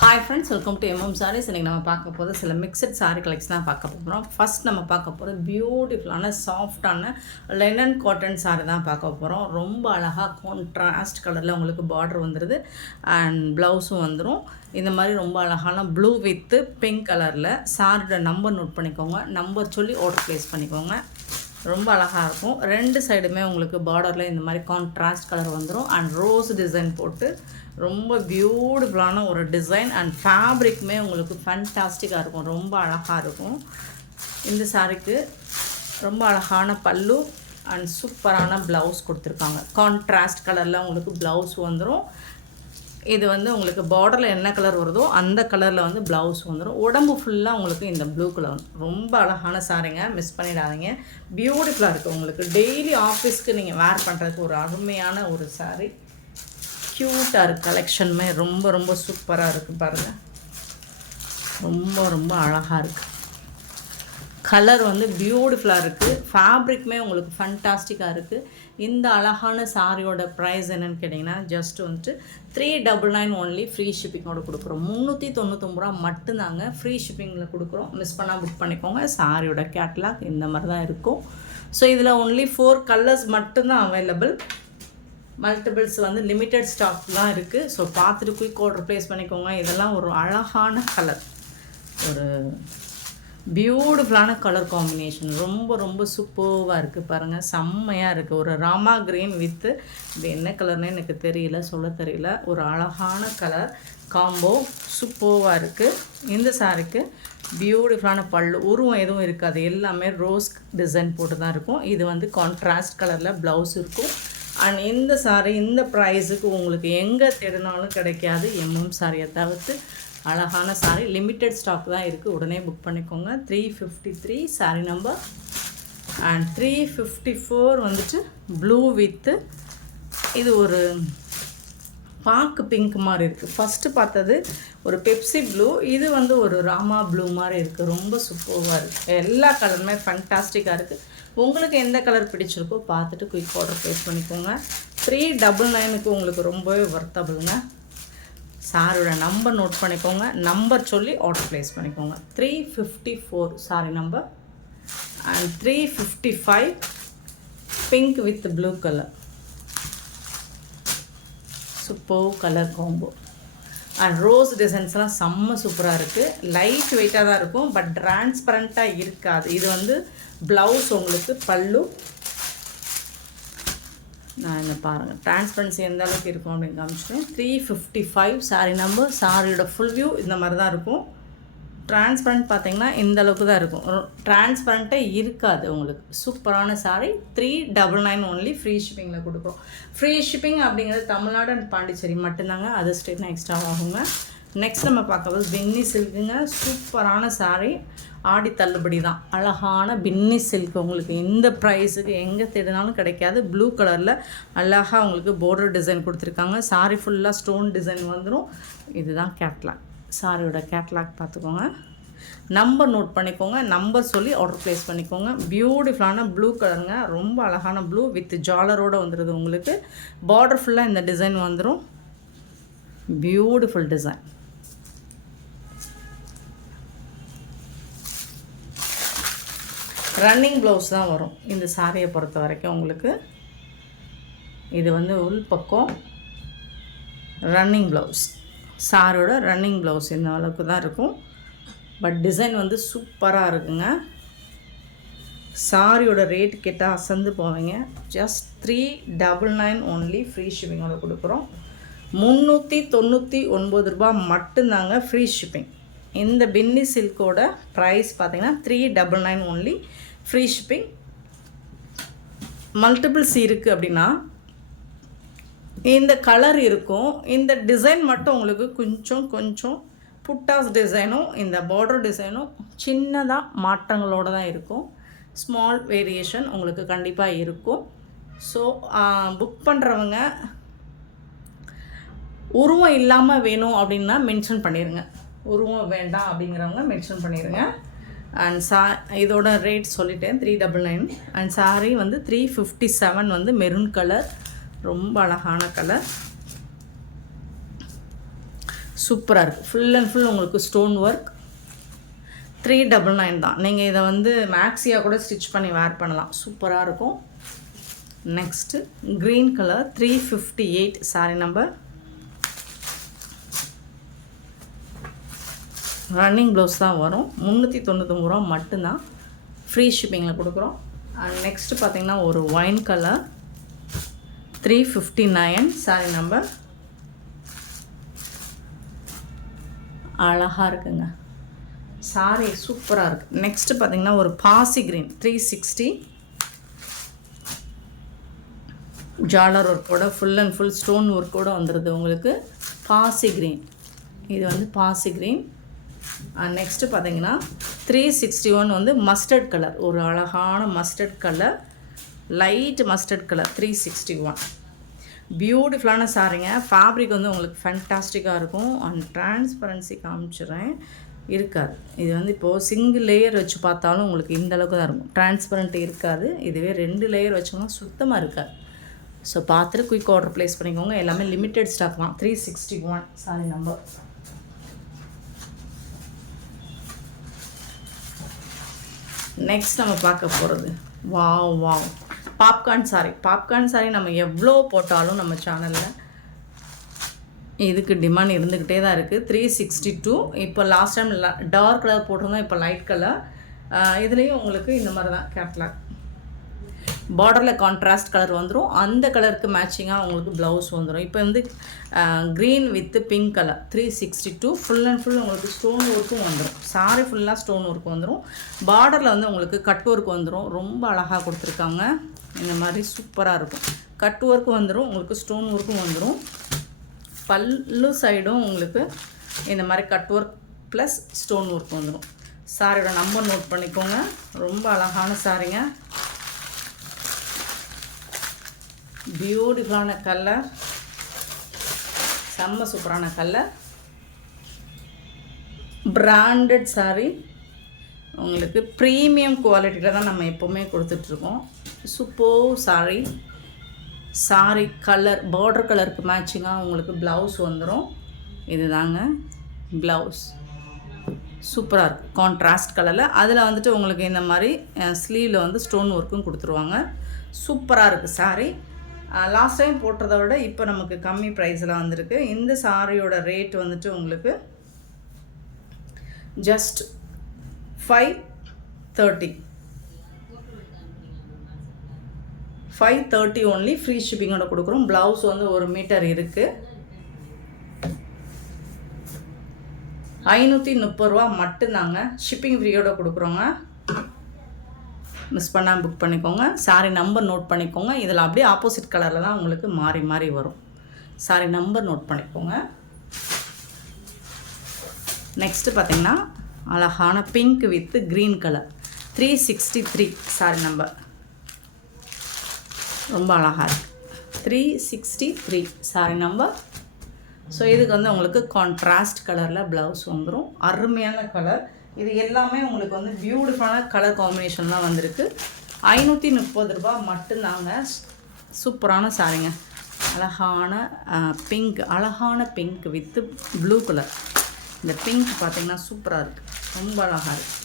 Hi friends, welcome to MM Sarees. இன்றைக்கி நம்ம பார்க்க போது சில மிக்சட் சாரீ கலெக்ஷன் தான் பார்க்க போகிறோம். ஃபஸ்ட் நம்ம பார்க்க போகிறது பியூட்டிஃபுல்லான சாஃப்டான லெனன் காட்டன் சாரீ தான் பார்க்க போகிறோம். ரொம்ப அழகாக கான்ட்ராஸ்ட் கலரில் உங்களுக்கு பார்டர் வந்துடுது அண்ட் ப்ளவுஸும் வந்துடும். இந்த மாதிரி ரொம்ப அழகான ப்ளூ வித்து பிங்க் கலரில் சாரியோட நம்பர் நோட் பண்ணிக்கோங்க. நம்பர் சொல்லி ஆர்டர் ப்ளேஸ் பண்ணிக்கோங்க. ரொம்ப அழகாக இருக்கும். ரெண்டு சைடுமே உங்களுக்கு பார்டரில் இந்த மாதிரி கான்ட்ராஸ்ட் கலர் வந்துடும் அண்ட் ரோஸ் டிசைன் போட்டு ரொம்ப பியூட்டிஃபுல்லான ஒரு டிசைன் அண்ட் ஃபேப்ரிக்குமே உங்களுக்கு ஃபேன்டாஸ்டிக்காக இருக்கும். ரொம்ப அழகாக இருக்கும். இந்த சாரீக்கு ரொம்ப அழகான பல்லு அண்ட் சூப்பரான ப்ளவுஸ் கொடுத்துருக்காங்க. கான்ட்ராஸ்ட் கலரில் உங்களுக்கு ப்ளவுஸ் வந்துடும். இது வந்து உங்களுக்கு பார்டரில் என்ன கலர் வருதோ அந்த கலரில் வந்து ப்ளவுஸ் வந்துடும். உடம்பு ஃபுல்லாக உங்களுக்கு இந்த ப்ளூ கலர் ரொம்ப அழகான சாரீங்க, மிஸ் பண்ணிடாதீங்க. பியூட்டிஃபுல்லாக இருக்குது. உங்களுக்கு டெய்லி ஆஃபீஸ்க்கு நீங்கள் வேர் பண்ணுறதுக்கு ஒரு அருமையான ஒரு சாரீ. க்யூட்டாக இருக்குது. கலெக்ஷனுமே ரொம்ப ரொம்ப சூப்பராக இருக்குது. பாருங்கள், ரொம்ப ரொம்ப அழகாக இருக்குது. கலர் வந்து பியூட்டிஃபுல்லாக இருக்குது. ஃபேப்ரிக்குமே உங்களுக்கு ஃபண்டாஸ்டிக்காக இருக்குது. இந்த அழகான சாரியோட ப்ரைஸ் என்னென்னு கேட்டிங்கன்னா ஜஸ்ட் வந்துட்டு 399 ஒன்லி ஃப்ரீ ஷிப்பிங்கோடு கொடுக்குறோம். 399 ரூபா மட்டும்தாங்க ஃப்ரீ ஷிப்பிங்கில் கொடுக்குறோம். மிஸ் பண்ணால் புக் பண்ணிக்கோங்க. சாரியோட கேட்லாக் இந்த மாதிரி தான் இருக்கும். ஸோ இதில் ஒன்லி 4 கலர்ஸ் மட்டும்தான் அவைலபிள். மல்டிபிள்ஸ் வந்து லிமிட்டட் ஸ்டாக் தான் இருக்குது. ஸோ பார்த்துட்டு குயிக் ஆர்டர் ப்ளேஸ் பண்ணிக்கோங்க. இதெல்லாம் ஒரு அழகான கலர், ஒரு பியூட்டிஃபுல்லான கலர் காம்பினேஷன். ரொம்ப ரொம்ப சூப்பர்வாக இருக்குது. பாருங்கள், செம்மையாக இருக்குது. ஒரு ராமா க்ரீன் வித்து இது என்ன கலர்னு எனக்கு தெரியல, சொல்ல தெரியல. ஒரு அழகான கலர் காம்போ சூப்பர்வாக இருக்குது. இந்த சாரிக்கு பியூட்டிஃபுல்லான பல்லு, உருவம் எதுவும் இருக்காது. எல்லாமே ரோஸ் டிசைன் போட்டு தான் இருக்கும். இது வந்து கான்ட்ராஸ்ட் கலரில் ப்ளவுஸ் இருக்கும். அண்ட் இந்த சாரீ இந்த ப்ரைஸுக்கு உங்களுக்கு எங்கே தேடினாலும் கிடைக்காது. எம்எம் சாரியை தவிர்த்து அழகான சாரீ லிமிட்டட் ஸ்டாக் தான் இருக்குது. உடனே புக் பண்ணிக்கோங்க. 353 சாரீ நம்பர் அண்ட் 354 வந்துட்டு ப்ளூ வித்து இது ஒரு பாக்கு பிங்க் மாதிரி இருக்குது. ஃபஸ்ட்டு பார்த்தது ஒரு பெப்சி ப்ளூ, இது வந்து ஒரு ராமா ப்ளூ மாதிரி இருக்குது. ரொம்ப சூப்பராக இருக்குது. எல்லா கலருமே ஃபண்டாஸ்டிக்காக இருக்குது. உங்களுக்கு எந்த கலர் பிடிச்சிருக்கோ பார்த்துட்டு குயிக் ஆர்டர் ப்ளேஸ் பண்ணிக்கோங்க. 399க்கு உங்களுக்கு ரொம்பவே வர்த்தபிளுங்க. சாரியோட நம்பர் நோட் பண்ணிக்கோங்க. நம்பர் சொல்லி ஆர்டர் ப்ளேஸ் பண்ணிக்கோங்க. 354 sorry number and 355 pink with blue colour. Super colour combo and rose டிசைன்ஸ்லாம் செம்ம சூப்பராக இருக்குது. லைட் வெயிட்டாக தான் இருக்கும், பட் டிரான்ஸ்பரண்ட்டாக இருக்காது. இது வந்து ப்ளவுஸ், உங்களுக்கு பல்லு. நான் என்ன பாருங்கள், டிரான்ஸ்பரன்சி எந்த அளவுக்கு இருக்கும் அப்படின்னு காமிச்சிட்டேன். 355 சாரி நம்பர். சாரியோட ஃபுல் வியூ இந்த மாதிரி தான் இருக்கும். டிரான்ஸ்பரண்ட் பார்த்திங்கன்னா இந்த அளவுக்கு தான் இருக்கும். டிரான்ஸ்பரண்ட்டே இருக்காது உங்களுக்கு. சூப்பரான சாரீ. 399 ஒன்லி ஃப்ரீ ஷிப்பிங்கில் கொடுக்குறோம். ஃப்ரீ ஷிப்பிங் அப்படிங்கிறது தமிழ்நாடு அண்ட் பாண்டிச்சேரி மட்டும்தாங்க. அது ஸ்டேட்னா எக்ஸ்ட்ரா ஆகுங்க. நெக்ஸ்ட் நம்ம பார்க்குறது பின்னி சில்க்குங்க. சூப்பரான சாரீ. ஆடி தள்ளுபடி தான். அழகான பின்னி சில்க் உங்களுக்கு இந்த ப்ரைஸுக்கு எங்கே தேடினாலும் கிடைக்காது. ப்ளூ கலரில் அழகாக உங்களுக்கு பார்டர் டிசைன் கொடுத்துருக்காங்க. சாரீ ஃபுல்லாக ஸ்டோன் டிசைன் வந்துடும். இதுதான் கேட்லாக். சாரியோட கேட்லாக் பார்த்துக்கோங்க. நம்பர் நோட் பண்ணிக்கோங்க. நம்பர் சொல்லி ஆர்டர் ப்ளேஸ் பண்ணிக்கோங்க. பியூட்டிஃபுல்லான ப்ளூ கலருங்க. ரொம்ப அழகான ப்ளூ வித் ஜாலரோடு வந்துடுது உங்களுக்கு. பார்டர் ஃபுல்லாக இந்த டிசைன் வந்துடும். Beautiful design. ரன்னிங் ப்ளவுஸ் தான் வரும் இந்த சாரியை பொறுத்த வரைக்கும் உங்களுக்கு. இது வந்து உள் பக்கம் ரன்னிங் ப்ளவுஸ். சாரோட ரன்னிங் ப்ளவுஸ் இந்த அளவுக்கு தான் இருக்கும். பட் டிசைன் வந்து சூப்பராக இருக்குங்க. சாரியோட ரேட் கேட்டால் அசந்து போவீங்க. ஜஸ்ட் 399 ஒன்லி ஃப்ரீ ஷிப்பிங்கோட கொடுக்குறோம். 399 ரூபா மட்டும்தாங்க ஃப்ரீ ஷிப்பிங். இந்த பின்னி சில்கோட ப்ரைஸ் பார்த்திங்கன்னா 399 ஒன்லி ஃப்ரீ ஷிப்பிங். மல்டிபிள்ஸ் இருக்குது அப்படின்னா இந்த கலர் இருக்கும். இந்த டிசைன் மட்டும் உங்களுக்கு கொஞ்சம் புட்டாஸ் டிசைனும் இந்த பார்டர் டிசைனும் சின்னதாக மாற்றங்களோடு தான் இருக்கும். ஸ்மால் வேரியேஷன் உங்களுக்கு கண்டிப்பாக இருக்கும். ஸோ புக் பண்ணுறவங்க உருவம் இல்லாமல் வேணும் அப்படின்னா மென்ஷன் பண்ணிடுங்க. உருவம் வேண்டாம் அப்படிங்கிறவங்க மென்ஷன் பண்ணிடுங்க. அண்ட் இதோட ரேட் சொல்லிட்டேன் 399. அண்ட் சாரீ வந்து 357 வந்து மெரூன் கலர். ரொம்ப அழகான கலர். சூப்பராக இருக்குது. ஃபுல் அண்ட் ஃபுல் உங்களுக்கு ஸ்டோன் ஒர்க். 399 தான். நீங்கள் இதை வந்து மேக்ஸியாக கூட ஸ்டிச் பண்ணி வேர் பண்ணலாம். சூப்பராக இருக்கும். Next green colour 358 sorry number. Running blouse தான் வரும். 399 ரூபா மட்டும்தான். ஃப்ரீ ஷிப்பிங்கில் கொடுக்குறோம். அண்ட் நெக்ஸ்ட்டு பார்த்திங்கன்னா ஒரு ஒயின் கலர் 359 சாரி நம்பர். அழகாக இருக்குங்க. சாரி சூப்பராக இருக்குது. நெக்ஸ்ட்டு பார்த்திங்கன்னா ஒரு பாசி க்ரீன் 360 ஜாலர் ஒர்க்கோட ஃபுல் அண்ட் ஃபுல் ஸ்டோன் ஒர்க்கோடு வந்துடுது உங்களுக்கு. பாசி க்ரீன், இது வந்து பாசி க்ரீன். நெக்ஸ்ட்டு பார்த்திங்கன்னா 361 வந்து மஸ்டர்ட் கலர், ஒரு அழகான mustard colour, light mustard colour 361. பியூட்டிஃபுல்லான சாரீங்க. ஃபேப்ரிக் வந்து உங்களுக்கு ஃபேண்டாஸ்டிக்காக இருக்கும். அண்ட் டிரான்ஸ்பரன்சி காமிச்சிடுறேன், இருக்காது. இது வந்து இப்போது சிங்கிள் லேயர் வச்சு பார்த்தாலும் உங்களுக்கு இந்த அளவுக்கு தான் இருக்கும். டிரான்ஸ்பரண்ட் இருக்காது. இதுவே 2 லேயர் வச்சோம்னா சுத்தமாக இருக்காது. ஸோ பார்த்துட்டு குயிக் ஆர்டர் ப்ளேஸ் பண்ணிக்கோங்க. எல்லாமே லிமிட்டெட் ஸ்டாக் தான். 361 சாரி நம்பர். நெக்ஸ்ட் நம்ம பார்க்க போகிறது wow popcorn sorry. Popcorn sorry நம்ம எவ்வளோ போட்டாலும் நம்ம சேனலில் இதுக்கு டிமாண்ட் இருந்துக்கிட்டே தான் இருக்குது. 362. இப்போ லாஸ்ட் டைம் டார்க் கலர் போட்டிருந்தோம், இப்போ லைட் கலர். இதுலேயும் உங்களுக்கு இந்த மாதிரி தான் கேட்லாக். பார்டரில் கான்ட்ராஸ்ட் கலர் வந்துடும். அந்த கலருக்கு மேட்சிங்காக உங்களுக்கு ப்ளவுஸ் வந்துடும். இப்போ வந்து green with pink colour 362. Full and full உங்களுக்கு ஸ்டோன் ஒர்க்கும் வந்துடும். சாரி ஃபுல்லாக ஸ்டோன் ஒர்க் வந்துடும். பார்டரில் வந்து உங்களுக்கு கட் ஒர்க் வந்துடும். ரொம்ப அழகாக கொடுத்துருக்காங்க. இந்த மாதிரி சூப்பராக இருக்கும். கட் ஒர்க்கும் வந்துடும், உங்களுக்கு ஸ்டோன் ஒர்க்கும் வந்துடும். பல்லு சைடும் உங்களுக்கு இந்த மாதிரி cut work plus stone work வந்துடும். சாரியோட நம்பர் நோட் பண்ணிக்கோங்க. ரொம்ப அழகான சாரிங்க. பியூட்டிஃபுல்லான கலர், செம்ம சூப்பரான கலர். பிராண்டட் சாரி உங்களுக்கு ப்ரீமியம் குவாலிட்டியில் தான் நம்ம எப்போவுமே கொடுத்துட்ருக்கோம். Super sorry. Sorry colour border கலருக்கு மேட்சிங்காக உங்களுக்கு ப்ளவுஸ் வந்துடும். இது தாங்க ப்ளவுஸ். சூப்பராக இருக்கும் கான்ட்ராஸ்ட் கலரில். அதில் வந்துட்டு உங்களுக்கு இந்த மாதிரி ஸ்லீவில் வந்து ஸ்டோன் ஒர்க்கும் கொடுத்துருவாங்க. சூப்பராக இருக்குது சாரி. லாஸ்ட் டைம் போட்டதை விட இப்போ நமக்கு கம்மி ப்ரைஸில் வந்திருக்கு. இந்த சாரியோட ரேட் வந்துட்டு உங்களுக்கு ஜஸ்ட் 530 ஒன்லி. ஃப்ரீ ஷிப்பிங்கோட கொடுக்குறோம். ப்ளவுஸ் வந்து 1 மீட்டர் இருக்குது. 530 ரூபா மட்டும்தாங்க. ஷிப்பிங் ஃப்ரீயோட கொடுக்குறோங்க. மிஸ் பண்ணாமல் புக் பண்ணிக்கோங்க. சாரி நம்பர் நோட் பண்ணிக்கோங்க. இதில் அப்படியே ஆப்போசிட் கலரில் தான் உங்களுக்கு மாறி மாறி வரும். சாரி நம்பர் நோட் பண்ணிக்கோங்க. நெக்ஸ்ட்டு பார்த்திங்கன்னா அழகான pink with green colour 363 sorry number. ரொம்ப அழகாக இருக்குது. 363 சாரி நம்பர். ஸோ இதுக்கு வந்து உங்களுக்கு கான்ட்ராஸ்ட் கலரில் ப்ளவுஸ் வந்துடும். அருமையான கலர். இது எல்லாமே உங்களுக்கு வந்து பியூட்டிஃபுல்லான கலர் காம்பினேஷன்லாம் வந்திருக்கு. 530 ரூபா மட்டும்தாங்க. சூப்பரான சாரிங்க. அழகான பிங்க் வித்து ப்ளூ கலர். இந்த பிங்க் பார்த்திங்கன்னா சூப்பராக இருக்குது. ரொம்ப அழகாக இருக்குது.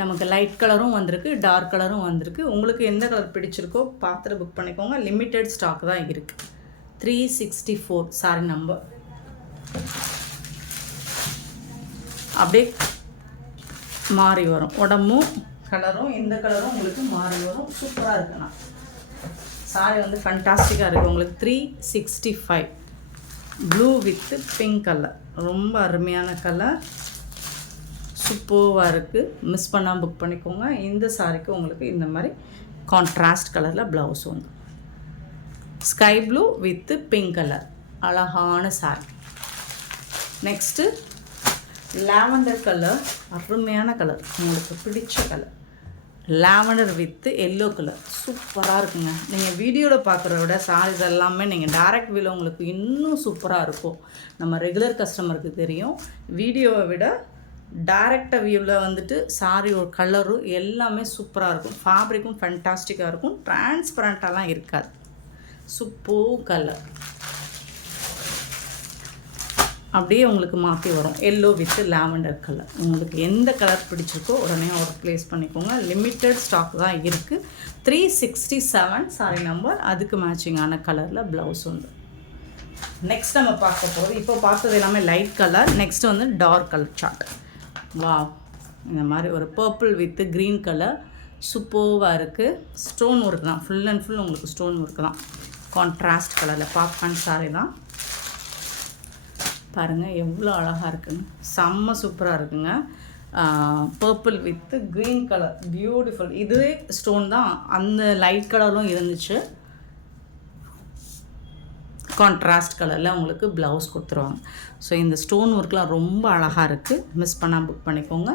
நமக்கு லைட் கலரும் வந்திருக்கு, டார்க் கலரும் வந்திருக்கு. உங்களுக்கு எந்த கலர் பிடிச்சிருக்கோ பார்த்துட்டு புக் பண்ணிக்கோங்க. லிமிட்டெட் ஸ்டாக் தான் இருக்குது. 364 சாரி நம்பர். அப்படியே மாறி வரும். உடம்பும் கலரும் இந்த கலரும் உங்களுக்கு மாறி வரும். சூப்பராக இருக்குண்ணா. சாரி வந்து ஃபண்டாஸ்டிக்காக இருக்குது. உங்களுக்கு 365 ப்ளூ வித்து பிங்க் கலர். ரொம்ப அருமையான கலர். சூப்பராக இருக்குது. மிஸ் பண்ணாமல் புக் பண்ணிக்கோங்க. இந்த சாரிக்கு உங்களுக்கு இந்த மாதிரி கான்ட்ராஸ்ட் கலரில் ப்ளவுஸ் வந்து sky blue with pink colour. அழகான சாரி. Next lavender colour. அருமையான கலர், உங்களுக்கு பிடிச்ச colour. Lavender with yellow colour. சூப்பராக இருக்குங்க. நீங்கள் வீடியோவில் பார்க்குறத விட சாரீஸ் எல்லாமே நீங்கள் டைரக்ட் வியூவில் உங்களுக்கு இன்னும் சூப்பராக இருக்கும். நம்ம ரெகுலர் கஸ்டமருக்கு தெரியும். வீடியோவை விட டைரக்டாக வியூவில் வந்துட்டு சாரி ஒரு கலரும் எல்லாமே சூப்பராக இருக்கும். ஃபேப்ரிக்கும் ஃபேண்டாஸ்டிக்காக இருக்கும். டிரான்ஸ்பரண்ட்டாலாம் இருக்காது. Super colour. அப்படியே உங்களுக்கு மாற்றி வரும். Yellow with lavender colour. உங்களுக்கு எந்த கலர் பிடிச்சிருக்கோ உடனே ஆர்டர் ப்ளேஸ் பண்ணிக்கோங்க. லிமிட்டட் ஸ்டாக் தான் இருக்குது. 367 சாரி நம்பர். அதுக்கு மேட்சிங்கான கலரில் ப்ளவுஸ் உண்டு. நெக்ஸ்ட் நம்ம பார்க்க போகிறது, இப்போ பார்த்தது எல்லாமே லைட் கலர். நெக்ஸ்ட் வந்து டார்க் கலர் சார்ட். வா, இந்த மாதிரி ஒரு பர்பிள் வித் க்ரீன் கலர் சூப்பர்வாக இருக்குது. ஸ்டோன் ஒர்க் தான், ஃபுல் அண்ட் ஃபுல் உங்களுக்கு ஸ்டோன் ஒர்க் தான். கான்ட்ராஸ்ட் கலரில் பாப்கார்ன் சாரி தான். பாருங்கள் எவ்வளோ அழகாக இருக்குங்க, செம்ம சூப்பராக இருக்குங்க. Purple with green colour beautiful. இதுவே ஸ்டோன் தான், அந்த லைட் கலரும் இருந்துச்சு. கான்ட்ராஸ்ட் கலரில் உங்களுக்கு ப்ளவுஸ் கொடுத்துருவாங்க. ஸோ இந்த ஸ்டோன் ஒர்க்லாம் ரொம்ப அழகாக இருக்குது. மிஸ் பண்ணால் புக் பண்ணிக்கோங்க.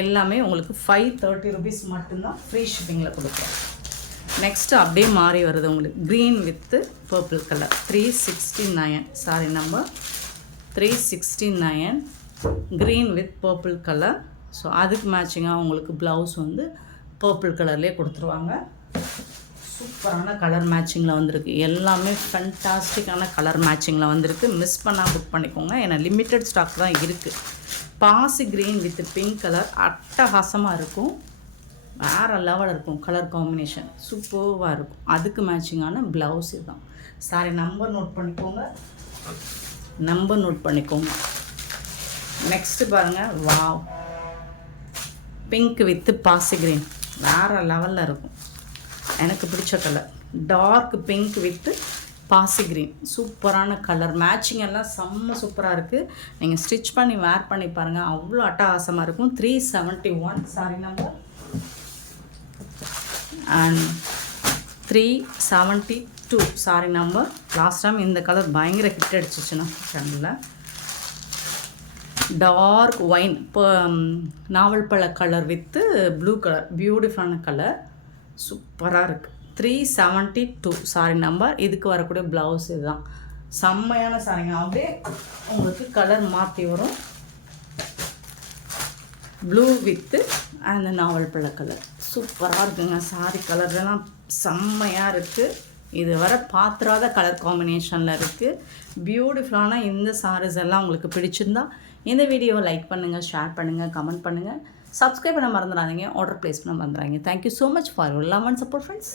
எல்லாமே உங்களுக்கு 530 rupees மட்டும்தான் ஃப்ரீ ஷிப்பிங்கில் கொடுக்குறோம். நெக்ஸ்ட்டு அப்படியே மாறி வருது உங்களுக்கு green with purple colour. 369 sorry number 369 green with purple colour. So அதுக்கு மேட்சிங்காக உங்களுக்கு ப்ளவுஸ் வந்து பர்பிள் கலர்லேயே கொடுத்துருவாங்க. சூப்பரான கலர் மேட்சிங்கில் வந்திருக்கு. எல்லாமே ஃபண்டாஸ்டிக்கான கலர் மேட்சிங்கில் வந்திருக்கு. மிஸ் பண்ணால் புக் பண்ணிக்கோங்க, ஏன்னா லிமிட்டட் ஸ்டாக் தான் இருக்குது. பாசி க்ரீன் வித் பிங்க் கலர் அட்டகாசமாக இருக்கும். வேறு லெவல் இருக்கும். கலர் காம்பினேஷன் சூப்பராக இருக்கும். அதுக்கு மேட்சிங்கான ப்ளவுஸ் இதுதான். சாரி நம்பர் நோட் பண்ணிக்கோங்க. நெக்ஸ்ட்டு பாருங்கள், வாவ், பிங்க் வித்து பாசி க்ரீன் வேறு லெவலில் இருக்கும். எனக்கு பிடிச்ச கலர் டார்க் பிங்க் வித்து பாசி க்ரீன். சூப்பரான கலர் மேட்சிங் எல்லாம் செம்ம சூப்பராக இருக்குது. நீங்கள் ஸ்டிச் பண்ணி வேர் பண்ணி பாருங்கள், அவ்வளோ அட்டகாசமாக இருக்கும். 371 sorry number and 372 sorry number. Last time இந்த கலர் பயங்கர ஹிட் அடிச்சிச்சுன்னா சேனலில். டார்க் ஒயின் இப்போ நாவல் பழ கலர் வித்து ப்ளூ கலர் பியூட்டிஃபுல்லான கலர் சூப்பராக இருக்குது. 372 சாரி நம்பர். இதுக்கு வரக்கூடிய ப்ளவுஸ் இதுதான். செம்மையான சாரிங்க. அப்படியே உங்களுக்கு கலர் மாற்றி வரும். ப்ளூ வித்து அந்த நாவல் பழ கலர் சூப்பராக இருக்குங்க. சாரி கலர்லாம் செம்மையாக இருக்குது. இது வர பாத்திராத கலர் காம்பினேஷனில் இருக்குது. பியூட்டிஃபுல்லான இந்த சாரீஸ் எல்லாம் உங்களுக்கு பிடிச்சிருந்தா இந்த வீடியோவை லைக் பண்ணுங்கள், ஷேர் பண்ணுங்கள், கமெண்ட் பண்ணுங்கள், சப்ஸ்கிரைப் பண்ண மறந்துடாதீங்க, ஆர்டர் ப்ளேஸ் பண்ண மறந்துடாதீங்க. Thank you so much for your love and support friends.